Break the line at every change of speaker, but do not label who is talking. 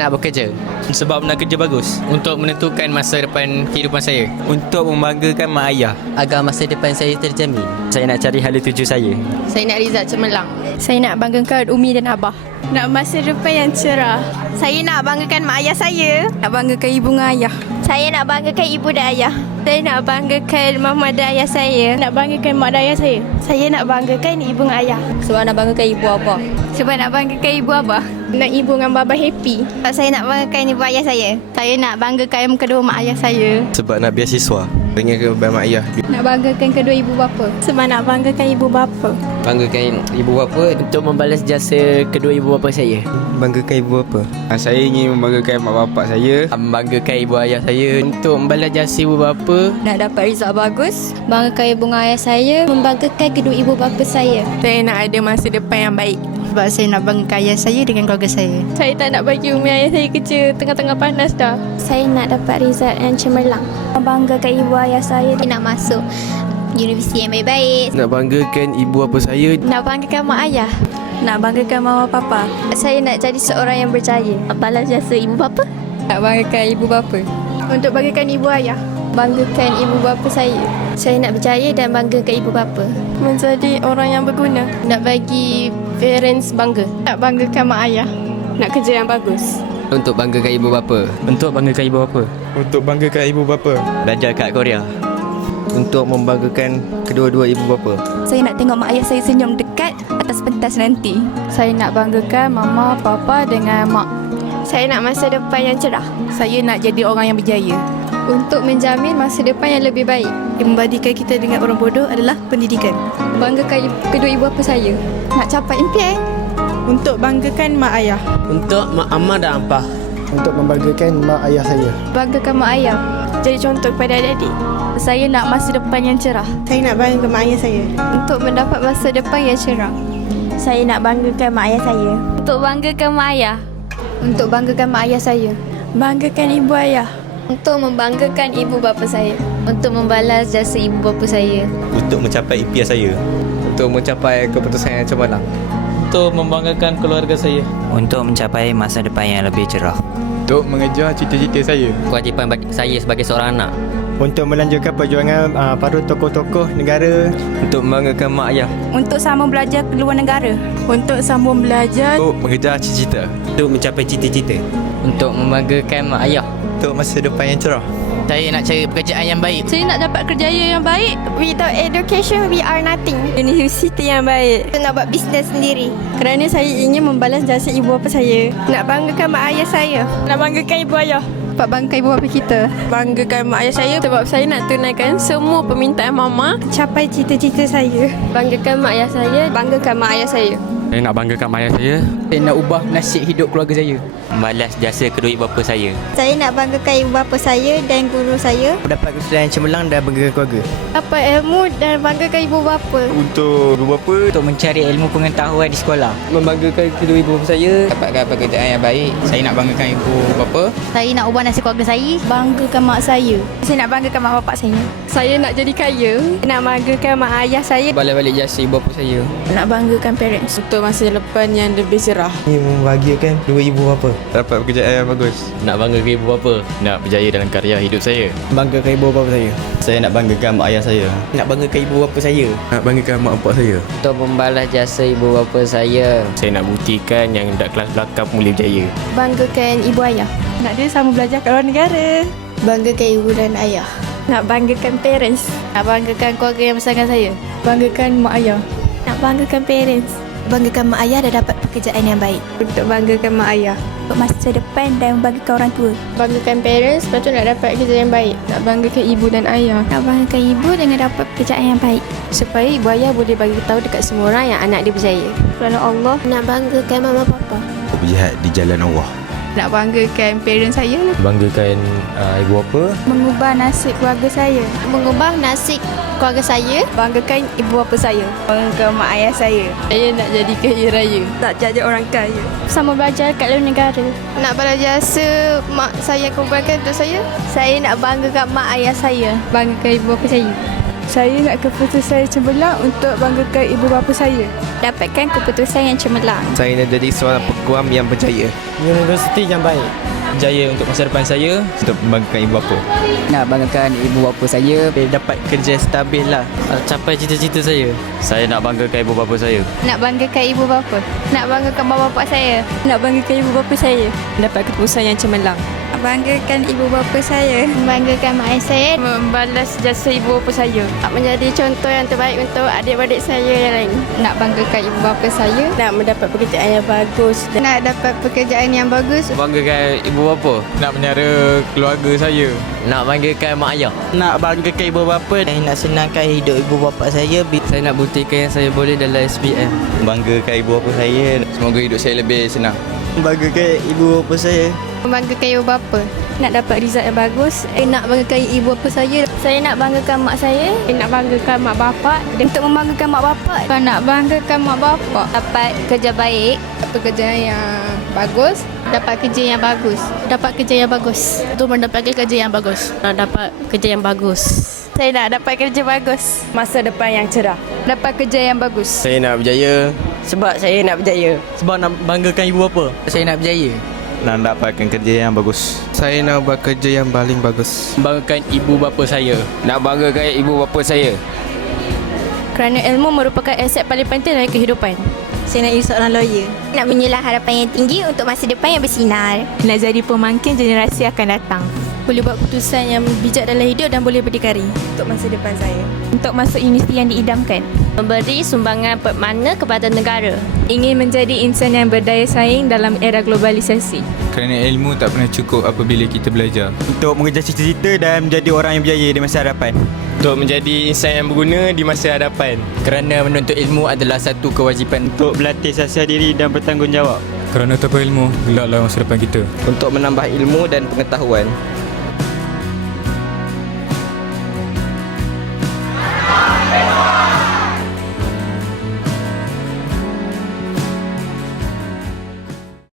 nak bekerja
Sebab nak kerja bagus
untuk menentukan masa depan kehidupan saya.
Untuk membanggakan mak ayah
Agar masa depan saya terjamin.
Saya nak cari hala tuju saya
Saya nak Rizal cemerlang.
Saya nak banggakan Umi dan Abah.
Nak masa depan yang cerah. Saya nak banggakan mak ayah saya.
Nak banggakan ibu dengan ayah.
Saya nak banggakan ibu dan ayah. Saya nak banggakan mama dan ayah saya. Nak banggakan mak dan ayah saya. Saya nak banggakan ibu dan ayah.
Sebab nak banggakan ibu Abah.
Sebab nak banggakan ibu abah. Nak ibu dengan baba happy. Sebab saya nak banggakan ibu ayah saya. Saya nak banggakan kedua mak ayah saya.
Sebab nak beasiswa Dengan kebaikan mak ayah
Nak banggakan kedua ibu bapa.
Sebab nak banggakan ibu bapa.
Banggakan ibu bapa untuk membalas jasa kedua ibu bapa saya.
Banggakan ibu apa? Saya ingin membanggakan mak bapak saya
Membanggakan ibu ayah saya untuk membalas jasa ibu bapa.
Nak dapat result bagus.
Banggakan ibu ayah saya. Membanggakan kedua ibu bapa saya.
Saya nak ada masa depan yang baik.
Sebab saya nak banggakan ayah saya dengan keluarga saya. Saya tak nak bagi umi ayah saya kerja tengah-tengah panas dah. Saya nak dapat result yang cemerlang. Banggakan ibu ayah saya. Saya nak masuk universiti yang baik-baik.
Nak banggakan ibu apa saya
Nak banggakan mak ayah.
Nak banggakan mama papa.
Saya nak jadi seorang yang berjaya. Balas jasa ibu bapa.
Nak banggakan ibu bapa.
Untuk banggakan ibu ayah. Banggakan ibu bapa saya. Saya nak berjaya dan banggakan ibu bapa.
Menjadi orang yang berguna.
Nak bagi parents bangga. Nak banggakan mak ayah. Nak kerja yang bagus.
Untuk banggakan ibu bapa.
Untuk banggakan ibu apa? Untuk banggakan ibu bapa
Belajar kat Korea.
Untuk membanggakan kedua-dua ibu bapa
Saya nak tengok mak ayah saya senyum dekat atas pentas nanti. Saya nak banggakan mama, papa dengan mak.
Saya nak masa depan yang cerah.
Saya nak jadi orang yang berjaya. Untuk menjamin masa depan yang lebih baik.
Yang membandingkan kita dengan orang bodoh adalah pendidikan.
Banggakan kedua ibu bapa saya. Nak capai impian.
Untuk banggakan mak ayah.
Untuk mak amah dan abah.
untuk membanggakan mak ayah saya.
Banggakan mak ayah.
Jadi contoh kepada adik-adik.
Saya nak masa depan yang cerah.
Saya nak banggakan mak ayah saya.
Untuk mendapat masa depan yang cerah. Saya nak banggakan mak ayah saya. Untuk banggakan mak ayah.
Untuk banggakan mak ayah saya.
Banggakan ibu ayah. Untuk membanggakan ibu bapa saya. Untuk membalas jasa ibu bapa saya.
Untuk mencapai impian saya Untuk mencapai keputusan yang cemerlang
untuk membanggakan keluarga saya.
untuk mencapai masa depan yang lebih cerah.
Untuk mengejar cita-cita saya
Kewajipan bagi saya sebagai seorang anak.
Untuk melanjutkan perjuangan uh, para tokoh-tokoh negara
Untuk membanggakan mak ayah
Untuk sambung belajar ke luar negara. Untuk sambung belajar.
Untuk mengejar cita-cita
Untuk mencapai cita-cita.
Untuk membanggakan mak ayah.
Untuk masa depan yang cerah
Saya nak cari pekerjaan yang baik.
Saya nak dapat kerjaya yang baik.
Without education, we are nothing.
Universiti yang baik.
Kita nak buat bisnes sendiri.
Kerana saya ingin membalas jasa ibu bapa saya.
Nak banggakan mak ayah saya. Nak banggakan ibu ayah.
Dapat banggakan ibu bapa kita.
Banggakan mak ayah saya sebab saya nak tunaikan semua permintaan mama.
Capai cita-cita saya.
Banggakan mak ayah saya. Banggakan mak ayah saya.
Saya nak banggakan mak ayah saya.
Saya nak ubah nasib hidup keluarga saya.
Membalas jasa kedua ibu bapa saya.
Saya nak banggakan ibu bapa saya dan guru saya.
dapat kesudahan yang cemerlang dan banggakan keluarga.
Dapat ilmu dan banggakan ibu bapa.
Untuk ibu bapa
Untuk mencari ilmu pengetahuan di sekolah.
Membanggakan kedua ibu bapa saya. Dapatkan pekerjaan yang baik. Saya nak banggakan ibu bapa.
Saya nak ubah nasib keluarga saya. Banggakan mak saya.
Saya nak banggakan mak bapak saya.
Saya nak jadi kaya. Nak banggakan mak ayah saya.
Balas balik jasa ibu bapa saya.
Nak banggakan parents.
Untuk masa depan yang lebih cerah.
Ini membahagiakan dua ibu bapa.
Dapat pekerjaan yang bagus
Nak banggakan ibu bapa. Nak berjaya dalam karya hidup saya.
Banggakan ibu bapa saya.
Saya nak banggakan mak ayah saya
Nak banggakan ibu bapa saya.
Nak banggakan mak bapak saya
Untuk membalas jasa ibu bapa saya.
Saya nak buktikan yang dak kelas belakang pun boleh berjaya.
Banggakan ibu ayah.
Nak dia sambung belajar ke luar negara.
Banggakan ibu dan ayah.
Nak banggakan parents.
Nak banggakan keluarga yang bersama saya.
Banggakan mak ayah.
Nak banggakan parents.
Banggakan mak ayah dah dapat pekerjaan yang baik.
Untuk banggakan mak ayah.
Untuk masa depan dan banggakan orang tua.
Banggakan parents. Lepas tu nak dapat kerja yang baik.
Nak banggakan ibu dan ayah.
Nak banggakan ibu dengan dapat pekerjaan yang baik.
Supaya ibu ayah boleh bagi tahu dekat semua orang yang anak dia berjaya.
Kerana Allah.
Nak banggakan mama papa.
Berjihad di jalan Allah
Nak banggakan parents saya.
Banggakan uh, ibu bapa.
Mengubah nasib keluarga saya.
Mengubah nasib keluarga saya.
Banggakan ibu bapa saya. Banggakan mak ayah saya. Saya nak jadi kaya raya. Nak jadi orang kaya.
Sama belajar kat luar negara. Nak balas jasa mak saya kumpulkan untuk saya. Saya nak banggakan mak ayah saya.
Banggakan ibu bapa saya.
Saya nak keputusan yang cemerlang untuk banggakan ibu bapa saya.
Dapatkan keputusan yang cemerlang.
Saya nak jadi seorang peguam yang berjaya
Universiti yang baik.
Jaya untuk masa depan saya.
Untuk membanggakan ibu bapa
Nak banggakan ibu bapa saya.
Dapat kerja stabil lah.
Capai cita-cita saya.
Saya nak banggakan ibu bapa saya.
Nak banggakan ibu bapa. Nak banggakan bapa bapa saya.
Nak banggakan ibu bapa saya.
Dapat keputusan yang cemerlang.
Banggakan ibu bapa saya. Banggakan mak ayah saya.
Membalas jasa ibu bapa saya.
Nak menjadi contoh yang terbaik untuk adik-adik saya yang lain. Nak banggakan ibu bapa saya.
Nak mendapat pekerjaan yang bagus.
Nak dapat pekerjaan yang bagus.
Banggakan ibu bapa.
Nak menyara keluarga saya.
Nak banggakan mak ayah.
Nak banggakan ibu bapa.
Saya nak senangkan hidup ibu bapa saya. Saya nak buktikan yang saya boleh dalam SPM.
Banggakan ibu bapa saya
Semoga hidup saya lebih senang.
Banggakan ibu bapa saya.
Banggakan ibu bapa.
Nak dapat result yang bagus.
Eh, nak banggakan ibu bapa saya. Saya nak banggakan mak saya.
Eh, nak banggakan mak bapak.
Untuk membanggakan mak bapa. Nak banggakan mak bapa. Dapat kerja baik. Pekerja yang bagus. Dapat kerja yang bagus. Dapat kerja yang bagus.
Untuk mendapatkan kerja yang bagus. Nak dapat kerja yang bagus.
Saya nak dapat kerja bagus.
Masa depan yang cerah.
Dapat kerja yang bagus.
Saya nak berjaya
Sebab saya nak berjaya.
Sebab nak banggakan ibu bapa.
Saya nak berjaya.
Nak dapatkan kerja yang bagus Saya nak buat kerja yang paling bagus
Banggakan ibu bapa saya.
Nak banggakan ibu bapa saya.
Kerana ilmu merupakan aset paling penting dalam kehidupan.
Saya nak jadi seorang lawyer. Nak menyelah harapan yang tinggi untuk masa depan yang bersinar.
Nak jadi pemangkin generasi akan datang. Boleh buat keputusan yang bijak dalam hidup dan boleh berdikari. Untuk masa depan saya. Untuk masuk universiti yang diidamkan.
Memberi sumbangan permana kepada negara.
Ingin menjadi insan yang berdaya saing dalam era globalisasi.
Kerana ilmu tak pernah cukup apabila kita belajar.
Untuk mengejar cita-cita dan menjadi orang yang berjaya di masa hadapan.
Untuk menjadi insan yang berguna di masa hadapan
Kerana menuntut ilmu adalah satu kewajipan.
Untuk berlatih sasiah diri dan bertanggungjawab.
Kerana tanpa ilmu, gelaplah masa depan kita.
Untuk menambah ilmu dan pengetahuan